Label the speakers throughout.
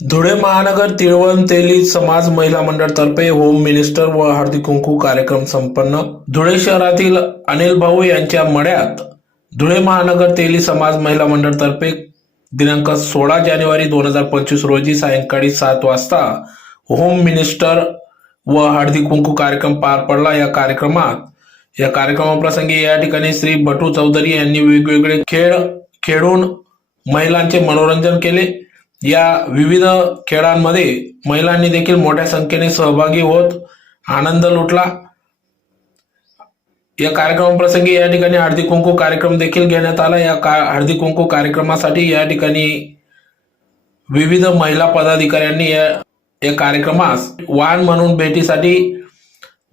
Speaker 1: धुळे महानगर तिळवण तेली समाज महिला मंडळ तर्फे होम मिनिस्टर व हळदी कुंकू कार्यक्रम संपन्न. धुळे शहरातील अनिल भाऊ यांच्या मळ्यात धुळे महानगर तेली समाज महिला मंडळ तर्फे दिनांक सोळा जानेवारी दोन हजार पंचवीस रोजी सायंकाळी सात वाजता होम मिनिस्टर व हळदी कुंकू कार्यक्रम पार पडला. या कार्यक्रमात या कार्यक्रमाप्रसंगी या ठिकाणी श्री बटू चौधरी यांनी वेगवेगळे खेळ खेळून महिलांचे मनोरंजन केले. या विविध खेळांमध्ये महिलांनी देखील मोठ्या संख्येने सहभागी होत आनंद लुटला. या कार्यक्रमाप्रसंगी या ठिकाणी हळदी कुंकू कार्यक्रम देखील घेण्यात आला. या का हळदी कुंकू कार्यक्रमासाठी या ठिकाणी विविध महिला पदाधिकाऱ्यांनी या या कार्यक्रमास वाहन म्हणून भेटीसाठी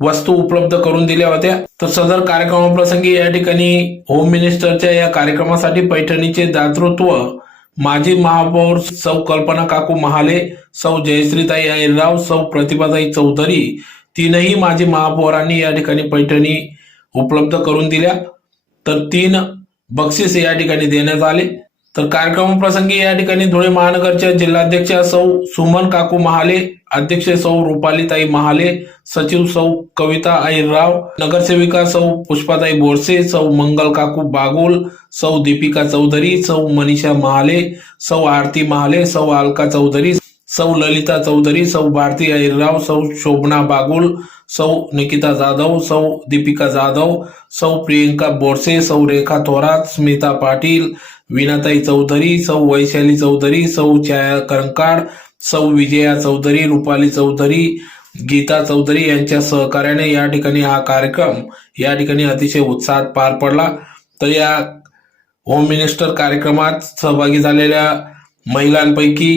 Speaker 1: वस्तू उपलब्ध करून दिल्या होत्या. तर सदर कार्यक्रमाप्रसंगी या ठिकाणी होम मिनिस्टरच्या या कार्यक्रमासाठी पैठणीचे दातृत्व माजी महापौर सौ कल्पना काकू महाले सौ जयश्रीताई अहिरराव सौ प्रतिभाताई चौधरी तीनही माजी महापौरांनी या ठिकाणी पैठणी उपलब्ध करून दिल्या. तर तीन बक्षीस या ठिकाणी देण्यात आले. तर कार्यक्रमप्रसंगी या ठिकाणी धुळे महानगरच्या जिल्हाध्यक्ष सौ सुमन काकू महाले अध्यक्ष सौ रुपालीताई महाले सचिव सौ कविता अहिरराव नगरसेविका सौ पुष्पाताई बोरसे सौ मंगल काकू बागुल सौ दीपिका चौधरी सौ मनीषा महाले सौ आरती महाले सौ अलका चौधरी सौ ललिता चौधरी सौ भारती अहिरराव सौ शोभना बागुल सौ निकिता जाधव सौ दीपिका जाधव सौ प्रियंका बोरसे सौ रेखा थोरात स्मिता पाटील विनाताई चौधरी सौ वैशाली चौधरी सौ छाया करंकाड सौ विजया चौधरी रुपाली चौधरी गीता चौधरी यांच्या सहकार्याने या ठिकाणी हा कार्यक्रम या ठिकाणी अतिशय उत्साहात पार पडला. तर या होम मिनिस्टर कार्यक्रमात सहभागी झालेल्या महिलांपैकी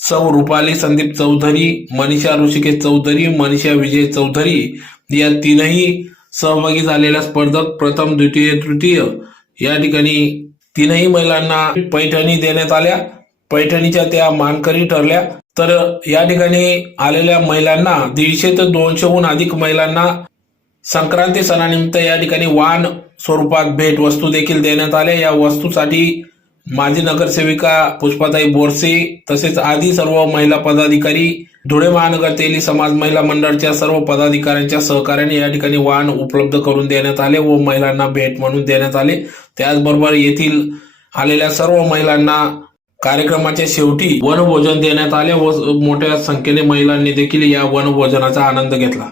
Speaker 1: सौ रुपाली संदीप चौधरी मनीषा ऋषिकेश चौधरी मनीषा विजय चौधरी या तीनही सहभागी झालेल्या स्पर्धक प्रथम द्वितीय तृतीय या ठिकाणी तीनही महिलांना पैठणी देण्यात आल्या. पैठणीच्या त्या मानकरी ठरल्या. तर या ठिकाणी आलेल्या महिलांना दीडशे ते दोनशेहून अधिक महिलांना संक्रांती सणानिमित्त या ठिकाणी वाण स्वरूपात भेट वस्तू देखील देण्यात आल्या. या वस्तूसाठी माजी नगरसेविका पुष्पाताई बोरसे तसेच आदी सर्व महिला पदाधिकारी धुळे महानगर तेली समाज महिला मंडळच्या सर्व पदाधिकाऱ्यांच्या सहकार्याने या ठिकाणी वाहन उपलब्ध करून देण्यात आले व महिलांना भेट म्हणून देण्यात आले. त्याचबरोबर येथील आलेल्या सर्व महिलांना कार्यक्रमाच्या शेवटी वनभोजन देण्यात आले व मोठ्या संख्येने महिलांनी देखील या वनभोजनाचा आनंद घेतला.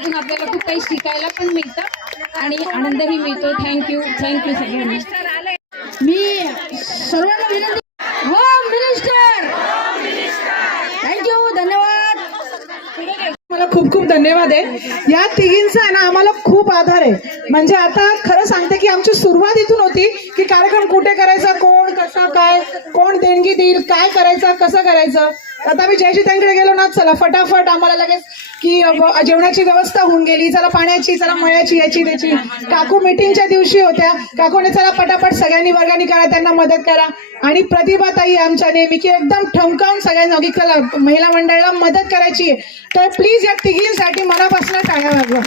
Speaker 2: त्याच्यातून आपल्याला खूप काही शिकायला पण मिळतं. आणि आनंदही मिळतो. थँक्यू थँक्यू सगळ्यांना.
Speaker 3: मी सर्वांना विनंती होम मिनिस्टर! थँक्यू धन्यवाद. मला खूप खूप धन्यवाद आहे. या तिघींचा आहे ना आम्हाला खूप आधार आहे. म्हणजे आता खरं सांगते की आमची सुरुवात इथून होती की कार्यक्रम कुठे करायचा कोण कसा काय कोण देणगी देईल काय करायचं कसं करायचं. आता आम्ही जयशी त्यांकडे गेलो ना चला फटाफट आम्हाला लगेच की जेवणाची व्यवस्था होऊन गेली. चला पाण्याची चला मळ्याची याची त्याची. काकू मिटिंगच्या दिवशी होत्या. काकूने चला पटापट सगळ्यांनी वर्गानी करा त्यांना मदत करा. आणि प्रतिभा ताई आमच्या नेहमी की एकदम ठमकावून सगळ्यांना की चला महिला मंडळाला मदत करायची आहे. तर प्लीज या तिघींसाठी मनापासून टाळ्या वाजवा.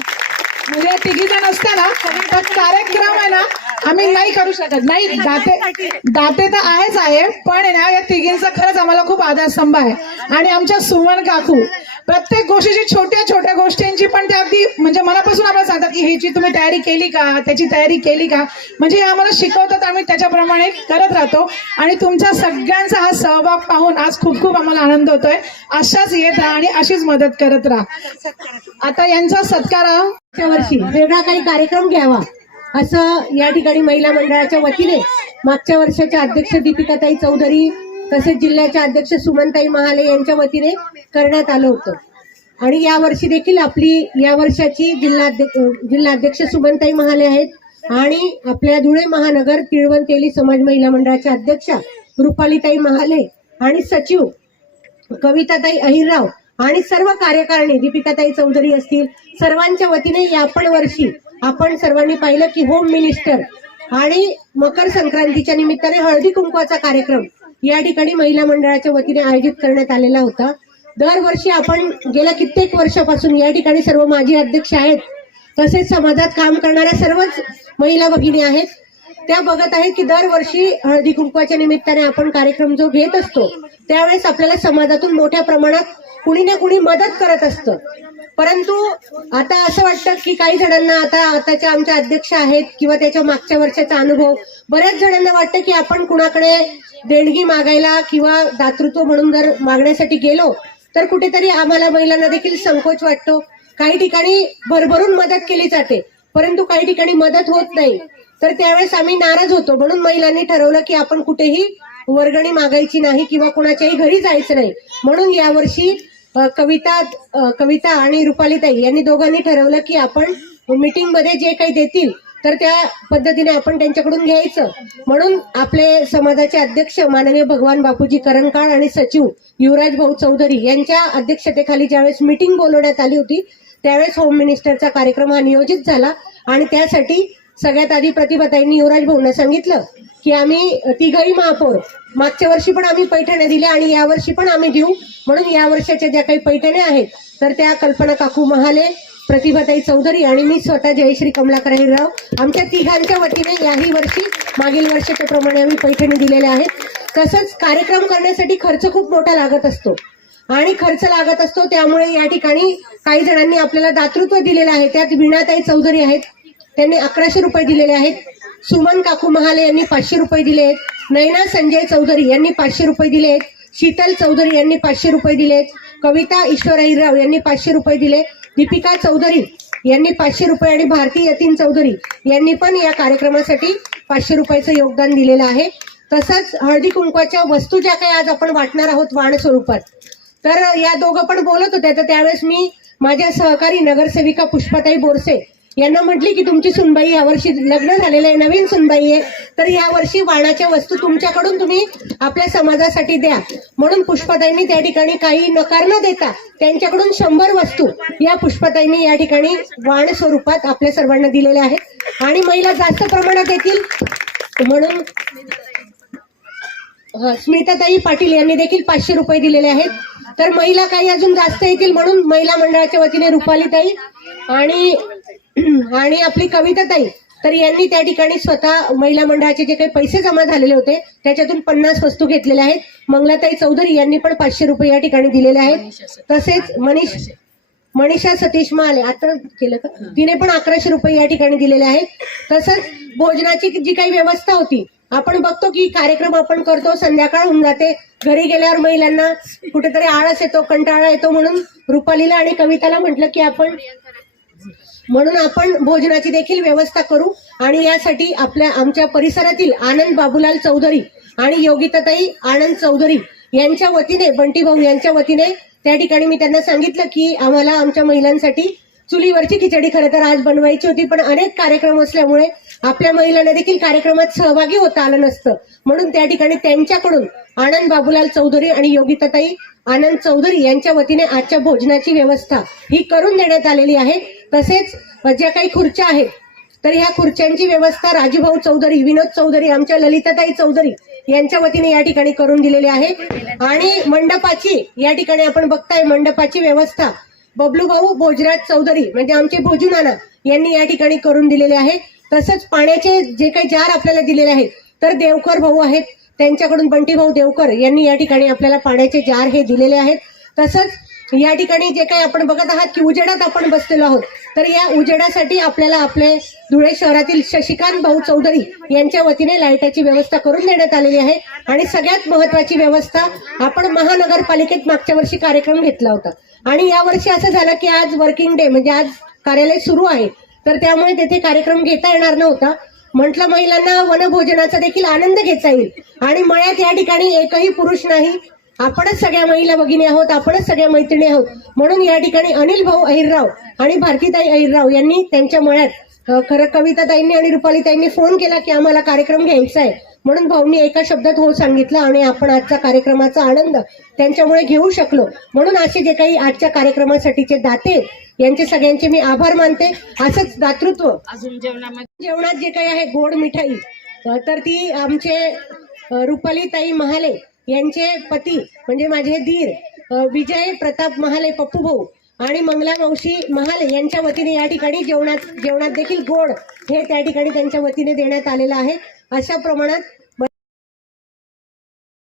Speaker 3: म्हणजे या तिघी जण असताना तर कार्यक्रम आहे ना आम्ही नाही करू शकत. नाही दाते दाते तर आहेच आहे पण ना या तिघींचा खरंच आम्हाला खूप आधारस्तंभ आहे. आणि आमच्या सुमन काकू प्रत्येक गोष्टीची छोट्या छोट्या गोष्टींची पण ते अगदी म्हणजे मनापासून आम्हाला सांगतात की ह्याची तुम्ही तयारी केली का त्याची तयारी केली का? म्हणजे हे आम्हाला शिकवतात आम्ही त्याच्याप्रमाणे करत राहतो. आणि तुमचा सगळ्यांचा हा सहभाग पाहून आज खूप खूप आम्हाला आनंद होतोय. अशाच येत राहा आणि अशीच मदत करत राहा. आता यांचा सत्कार
Speaker 4: वर्षी वेगळा काही कार्यक्रम घ्यावा. असं या ठिकाणी महिला मंडळाच्या वतीने मागच्या वर्षाच्या अध्यक्ष दीपिकाताई चौधरी तसेच जिल्ह्याच्या अध्यक्ष सुमनताई महाले यांच्या वतीने करण्यात आलं होतं. आणि या वर्षी देखील आपली या वर्षाची जिल्हा जिल्हाध्यक्ष सुमनताई महाले आहेत आणि आपल्या धुळे महानगर तिळवण तेली समाज महिला मंडळाच्या अध्यक्षा रुपालीताई महाले आणि सचिव कविताताई अहिरराव आणि सर्व कार्यकारिणी दीपिकाताई चौधरी असतील सर्वांच्या वतीने या पण वर्षी आपण सर्वांनी पाहिलं की होम मिनिस्टर आणि मकर संक्रांतीच्या निमित्ताने हळदी कुंकवाचा कार्यक्रम या ठिकाणी महिला मंडळाच्या वतीने आयोजित करण्यात आलेला होता. दरवर्षी आपण गेल्या कित्येक वर्षापासून या ठिकाणी सर्व माजी अध्यक्ष आहेत. तसेच समाजात काम करणाऱ्या सर्वच महिला भगिनी आहेत. त्या बघत आहेत की दरवर्षी हळदी कुंकवाच्या निमित्ताने आपण कार्यक्रम जो घेत असतो त्यावेळेस आपल्याला समाजातून मोठ्या प्रमाणात कुणी ना कुणी मदत करत असतं. परंतु आता असं वाटतं की काही जणांना आता आताच्या आमच्या अध्यक्ष आहेत किंवा त्याच्या मागच्या वर्षाचा अनुभव बऱ्याच जणांना वाटतं की आपण कुणाकडे देणगी मागायला किंवा दातृत्व म्हणून जर मागण्यासाठी गेलो तर कुठेतरी आम्हाला महिलांना देखील संकोच वाटतो. काही ठिकाणी भरभरून मदत केली जाते परंतु काही ठिकाणी मदत होत नाही. तर त्यावेळेस आम्ही नाराज होतो. म्हणून महिलांनी ठरवलं की आपण कुठेही वर्गणी मागायची नाही किंवा कुणाच्याही घरी जायचं नाही. म्हणून यावर्षी कविता कविता आणि रुपालीताई यांनी दोघांनी ठरवलं की आपण मीटिंगमध्ये जे काही देतील तर त्या पद्धतीने आपण त्यांच्याकडून घ्यायचं. म्हणून आपले समाजाचे अध्यक्ष माननीय भगवान बापूजी करणकाळ आणि सचिव युवराज भाऊ चौधरी यांच्या अध्यक्षतेखाली ज्यावेळेस मीटिंग बोलवण्यात आली होती त्यावेळेस होम मिनिस्टरचा कार्यक्रम हा नियोजित झाला. आणि त्यासाठी सगळ्यात आधी प्रतिभाताईंनी युवराज भाऊंना सांगितलं की आम्ही तिघही महापौर. मागच्या वर्षी पण आम्ही पैठण्या दिल्या आणि यावर्षी पण आम्ही देऊ. म्हणून या वर्षाच्या ज्या काही पैठण्या आहेत तर त्या कल्पना काकू महाले प्रतिभाताई चौधरी आणि मी स्वतः जयश्री कमलाकर हिरराव आमच्या तिघांच्या वतीने याही वर्षी मागील वर्षाच्या प्रमाणे आम्ही पैठणी दिलेल्या आहेत. तसंच कार्यक्रम करण्यासाठी खर्च खूप मोठा लागत असतो. आणि खर्च लागत असतो त्यामुळे या ठिकाणी काही जणांनी आपल्याला दातृत्व दिलेलं आहे. त्यात वीणाताई चौधरी आहेत. त्यांनी अकराशे रुपये दिलेले आहेत. सुमन काकू महाले यांनी पाचशे रुपये दिले आहेत नैना संजय चौधरी यांनी पाचशे रुपये दिले शीतल चौधरी यांनी पाचशे रुपये दिले कविता ईश्वर यांनी पाचशे रुपये दिले दीपिका चौधरी यांनी पाचशे रुपये आणि भारती यतीन चौधरी यांनी पण या कार्यक्रमासाठी पाचशे रुपयाचं योगदान दिलेलं आहे. तसंच हळदी कुंकवाच्या वस्तू ज्या काही आज आपण वाटणार आहोत वाण स्वरूपात. तर या दोघं पण बोलत होत्या. तर त्यावेळेस मी माझ्या सहकारी नगरसेविका पुष्पाताई बोरसे यांना म्हटली की तुमची सुनबाई यावर्षी लग्न झालेलं आहे नवीन सुनबाई आहे. तर यावर्षी वाणाच्या वस्तू तुमच्याकडून तुम्ही आपल्या समाजासाठी द्या. म्हणून पुष्पाताईंनी त्या ठिकाणी काही नकार न देता त्यांच्याकडून शंभर वस्तू या पुष्पाताईंनी या ठिकाणी वाण स्वरूपात आपल्या सर्वांना दिलेल्या आहेत. आणि महिला जास्त प्रमाणात येतील. म्हणून हा, स्मिताताई पाटील यांनी देखील पाचशे रुपये दिलेले आहेत. तर महिला काही अजून जास्त येतील म्हणून महिला मंडळाच्या वतीने रुपालीताई आणि आणि आपली कविताताई तर यांनी त्या ठिकाणी स्वतः महिला मंडळाचे जे काही पैसे जमा झालेले होते त्याच्यातून पन्नास वस्तू घेतलेल्या आहेत. मंगलाताई चौधरी यांनी पण पाचशे रुपये या ठिकाणी दिलेले आहेत. तसेच मनीष मनीषा सतीश. महाले आता केलं का? तिने पण अकराशे रुपये या ठिकाणी दिलेले आहेत. तसंच भोजनाची जी काही व्यवस्था होती आपण बघतो की कार्यक्रम आपण करतो संध्याकाळ होऊन जाते. घरी गेल्यावर महिलांना कुठेतरी आळस येतो कंटाळा येतो म्हणून रुपालीला आणि कविताला म्हटलं की आपण म्हणून आपण भोजनाची देखील व्यवस्था करू आणि यासाठी आपल्या आमच्या परिसरातील आनंद बाबूलाल चौधरी आणि योगिताताई आनंद चौधरी यांच्या वतीने बंटी भाऊ यांच्या वतीने त्या ठिकाणी मी त्यांना सांगितलं की आम्हाला आमच्या महिलांसाठी चुलीवरची खिचडी खरं तर आज बनवायची होती पण अनेक कार्यक्रम असल्यामुळे आपल्या महिलांना देखील कार्यक्रमात सहभागी होता आलं नसतं. म्हणून त्या ठिकाणी त्यांच्याकडून आनंद बाबूलाल चौधरी आणि योगिताताई आनंद चौधरी यांच्या वतीने आजच्या भोजनाची व्यवस्था ही करून देण्यात आलेली आहे. तसेच ज्या काही खुर्च्या आहेत तर ह्या खुर्च्यांची व्यवस्था राजूभाऊ चौधरी विनोद चौधरी आमच्या ललिताताई चौधरी यांच्या वतीने या ठिकाणी करून दिलेली आहे. आणि मंडपाची या ठिकाणी आपण बघताय मंडपाची व्यवस्था बबलू भाऊ भोजराज चौधरी म्हणजे आमचे भोजू नाना यांनी या ठिकाणी करून दिलेले आहे. तसंच पाण्याचे जे काही जार आपल्याला दिलेले आहेत तर देवकर भाऊ आहेत त्यांच्याकडून बंटी भाऊ देवकर यांनी या ठिकाणी आपल्याला पाण्याचे जार हे दिलेले आहेत. तसंच या ठिकाणी जे काही आपण बघत आहात की उजेडात आपण बसलेलो आहोत तर या उजेडासाठी आपल्याला आपले धुळे शहरातील शशिकांत भाऊ चौधरी यांच्या वतीने लाईटाची व्यवस्था करून देण्यात आलेली आहे. आणि सगळ्यात महत्वाची व्यवस्था आपण महानगरपालिकेत मागच्या वर्षी कार्यक्रम घेतला होता. आणि यावर्षी असं झालं की आज वर्किंग डे म्हणजे आज कार्यालय सुरू आहे. तर त्यामुळे तेथे कार्यक्रम घेता येणार नव्हता. म्हटलं महिलांना वनभोजनाचा देखील आनंद घेता येईल. आणि मळ्यात या ठिकाणी एकही पुरुष नाही. आपणच सगळ्या महिला भगिनी आहोत आपणच सगळ्या मैत्रिणी आहोत. म्हणून या ठिकाणी अनिल भाऊ अहिरराव आणि भारतीताई अहिरराव यांनी त्यांच्या मळ्यात खरं कविताताईंनी आणि रुपालीताईंनी फोन केला की आम्हाला कार्यक्रम घ्यायचा आहे. म्हणून भाऊंनी एका शब्दात हो सांगितलं आणि आपण आजच्या कार्यक्रमाचा आनंद त्यांच्यामुळे घेऊ शकलो. म्हणून असे जे काही आजच्या कार्यक्रमासाठीचे दाते यांचे सगळ्यांचे मी आभार मानते. असंच दातृत्व.
Speaker 2: अजून जेवणामध्ये?
Speaker 4: जेवणात जे काही आहे गोड मिठाई. तर ती आमचे अ, रुपालीताई महाले यांचे पती म्हणजे माझे धीर विजय प्रताप महाले पप्पू भाऊ आणि मंगला मावशी महाले यांच्या वतीने या ठिकाणी जेवणात जेवणात देखील गोड हे त्या ठिकाणी त्यांच्या वतीने देण्यात आलेलं आहे. अशा प्रमाणात